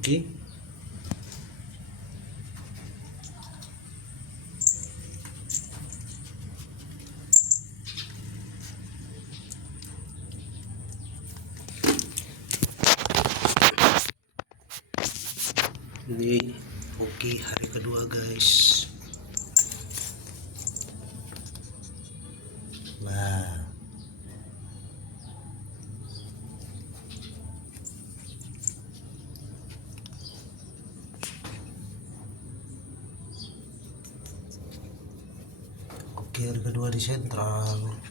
Oke. Ini oke, hari kedua guys. Nah, oke, hari kedua di sentral.